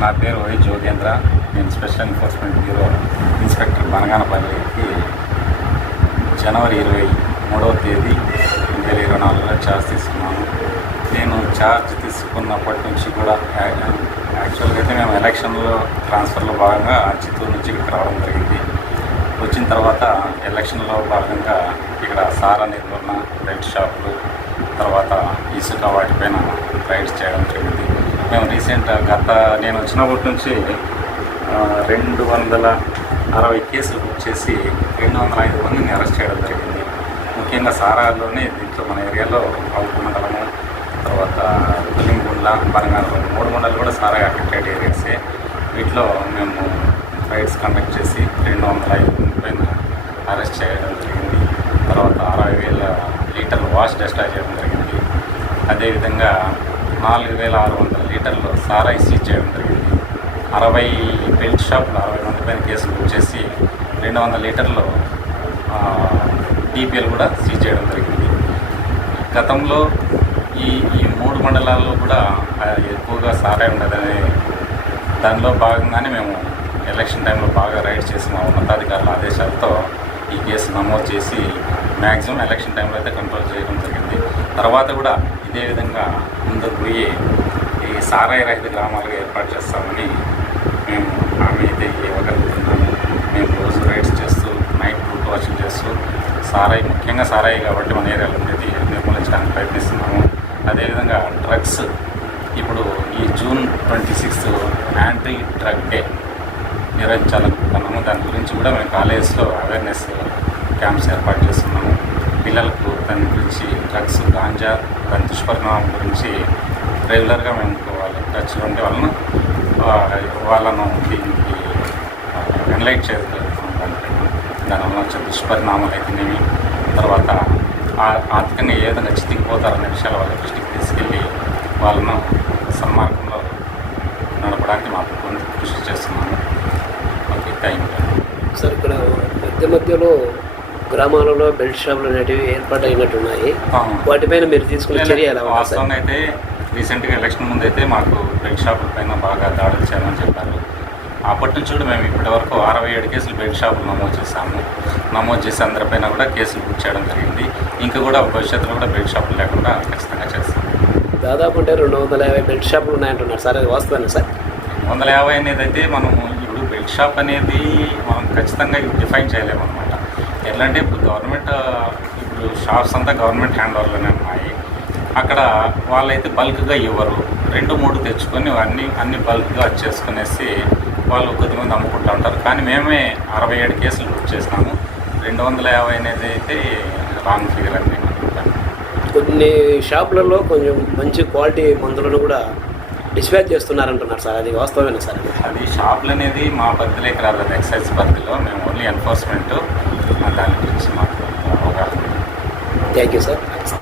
నా పేరు వై జ్యోగేంద్ర. నేను స్పెషల్ ఎన్ఫోర్స్మెంట్ బ్యూరో ఇన్స్పెక్టర్ బనగానపల్లికి జనవరి 23వ తేదీ 2024లో ఛార్జ్ తీసుకున్నాను. నేను ఛార్జ్ తీసుకున్నప్పటి నుంచి కూడా యాక్చువల్గా అయితే మేము ఎలక్షన్లో ట్రాన్స్ఫర్లో భాగంగా చిత్తూరు నుంచి ఇక్కడికి రావడం జరిగింది. వచ్చిన తర్వాత ఎలక్షన్లో భాగంగా ఇక్కడ సారా నిర్వహణ, రైట్ షాపులు, తర్వాత ఇసుక వాటిపైన రైడ్స్ చేయడం జరిగింది. మేము నేను వచ్చినప్పటి నుంచి 260 కేసులు బుక్ చేసి 205 మందిని అరెస్ట్ చేయడం జరిగింది. ముఖ్యంగా సారాలోనే దీంట్లో మన ఏరియాలో అవుకు మండలము, తర్వాత పులింగుండ్ల, బనగానపల్లి 3 మండలాలు కూడా సారా అఫెక్టెడ్ ఏరియాసే. వీటిలో మేము రైడ్స్ కండక్ట్ చేసి 205 మంది పైన అరెస్ట్ చేయడం జరిగింది. తర్వాత 60,000 లీటర్లు వాష్ డిస్ట్రాయ్ చేయడం జరిగింది. అదేవిధంగా 4,600 లీటర్లు సారా సీజ్ చేయడం జరిగింది. 60 బెల్ట్ షాపులు 60 మంది పైన కేసులు బుక్ చేసి 200 లీటర్లు టీపీఎల్ కూడా సీజ్ చేయడం జరిగింది. గతంలో ఈ 3 మండలాల్లో కూడా ఎక్కువగా సారా ఉండదనే దానిలో భాగంగానే మేము ఎలక్షన్ టైంలో బాగా రైడ్ చేసిన ఉన్నతాధికారుల ఆదేశాలతో ఈ కేసు నమోదు చేసి మ్యాక్సిమం ఎలక్షన్ టైంలో అయితే కంట్రోల్ చేయడం జరిగింది. తర్వాత కూడా ఇదే విధంగా ముందుకు పోయి ఈ సారాయి రహిత గ్రామాలుగా ఏర్పాటు చేస్తామని మేము హామీ అయితే ఇవ్వగలుగుతున్నాము. మేము రోజు రైడ్స్ చేస్తూ నైట్ రూట్ వాచింగ్ చేస్తూ ముఖ్యంగా సారాయి కాబట్టి మన ఏరియాలో ఉండేది నిర్మూలించడానికి ప్రయత్నిస్తున్నాము. అదేవిధంగా డ్రగ్స్ ఇప్పుడు ఈ జూన్ 26 యాంటీ డ్రగ్ డే నిర్వహించాలనుకుంటున్నాము. దాని గురించి కూడా మేము కాలేజ్లో అవేర్నెస్ క్యాంప్స్ ఏర్పాటు చేస్తున్నాము. పిల్లలకు దాని గురించి డ్రగ్స్, గాంజా, దాని దుష్పరిణామం గురించి రెగ్యులర్గా మేము టచ్లో ఉండే వాళ్ళను దీనికి ఎన్లైట్ చేయగలుగుతున్నాం. దానివల్ల వచ్చే దుష్పరిణామాలు అయితేనేమి, తర్వాత ఆర్థికంగా ఏ విధంగా చితికిపోతారనే విషయాలు వాళ్ళ దృష్టికి తీసుకెళ్ళి వాళ్ళను సన్మార్గంలో నడపడానికి మాకు కొంత కృషి చేస్తున్నాము. Okay, thank you sir. ఇక్కడ మధ్యలో గ్రామాలలో బెల్ట్ షాపులు అనేటివి ఏర్పాటు అయినట్టున్నాయి. వాటిపైన మీరు తీసుకునే చర్య ఎలా? వాస్తవంగా అయితే రీసెంట్గా ఎలక్షన్ ముందు అయితే మాకు బెల్ట్ షాపుల పైన బాగా దాడులు చేయాలని చెప్పారు. అప్పటి నుంచి కూడా మేము ఇప్పటివరకు 67 కేసులు బెల్ట్ షాపులు నమోదు చేసి అందరిపైన కూడా కేసులు బుక్ చేయడం జరిగింది. ఇంకా కూడా భవిష్యత్తులో కూడా బెల్ట్ షాపులు లేకుండా ఖచ్చితంగా చేస్తాం. దాదాపు అంటే 250 బెల్ట్ షాపులు ఉన్నాయంటున్నారు సార్, అది వాస్తవమే సార్? 250 అనేది అయితే మనము ఇప్పుడు బెల్ట్ షాప్ అనేది మనం ఖచ్చితంగా డిఫైన్ చేయలేము అనమాట. ఎట్లా అంటే ఇప్పుడు ఇప్పుడు షాప్స్ అంతా గవర్నమెంట్ హ్యాండ్ ఓవర్లోనే ఉన్నాయి. అక్కడ వాళ్ళైతే బల్క్గా ఇవ్వరు, 2-3 తెచ్చుకొని అన్ని బల్క్గా వచ్చేసుకునేసి వాళ్ళు కొద్దిమంది అమ్ముకుంటూ ఉంటారు. కానీ మేమే 67 కేసులు బుక్ చేసినాము. 250 అనేది అయితే రాంగ్ ఫిగర్ అని నేను అనుకుంటాను. కొన్ని షాపులలో కొంచెం మంచి క్వాలిటీ మందులను కూడా డిస్పాచ్ చేస్తున్నారంటున్నారు సార్, అది వాస్తవమేనా సార్? అది షాపులు అనేది మా పరిధిలోకి రాదు, అది ఎక్సైజ్ పరిధిలో. మేము ఓన్లీ ఎన్ఫోర్స్మెంట్, దాని గురించి మాకు అవగాహన. Thank you sir.